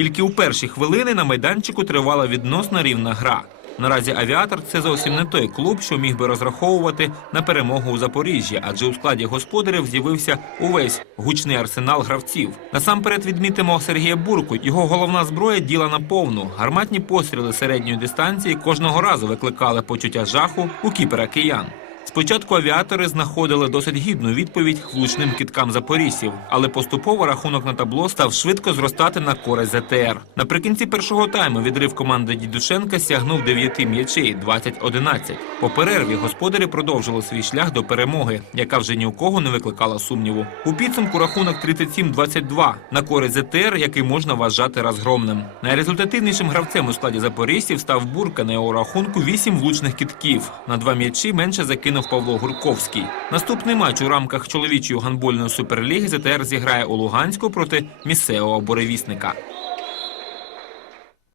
Тільки у перші хвилини на майданчику тривала відносно рівна гра. Наразі авіатор це зовсім не той клуб, що міг би розраховувати на перемогу у Запоріжжі, адже у складі господарів з'явився увесь гучний арсенал гравців. Насамперед відмітимо Сергія Бурку. Його головна зброя діла на повну. Гарматні постріли середньої дистанції кожного разу викликали почуття жаху у кіпера киян. Спочатку авіатори знаходили досить гідну відповідь влучним киткам запорізців, але поступово рахунок на табло став швидко зростати на користь ЗТР. Наприкінці першого тайму відрив команди Дідушенка сягнув 9 м'ячей 20-11. По перерві господарі продовжили свій шлях до перемоги, яка вже ні у кого не викликала сумніву. У підсумку рахунок 37-22 на користь ЗТР, який можна вважати розгромним. Найрезультативнішим гравцем у складі запорізців став Бурка на його рахунку 8 влучних китків. На два м'ячі менше закинув Павло Гурковський. Наступний матч у рамках чоловічої гандбольної суперліги ЗТР зіграє у Луганську проти місцевого буревісника.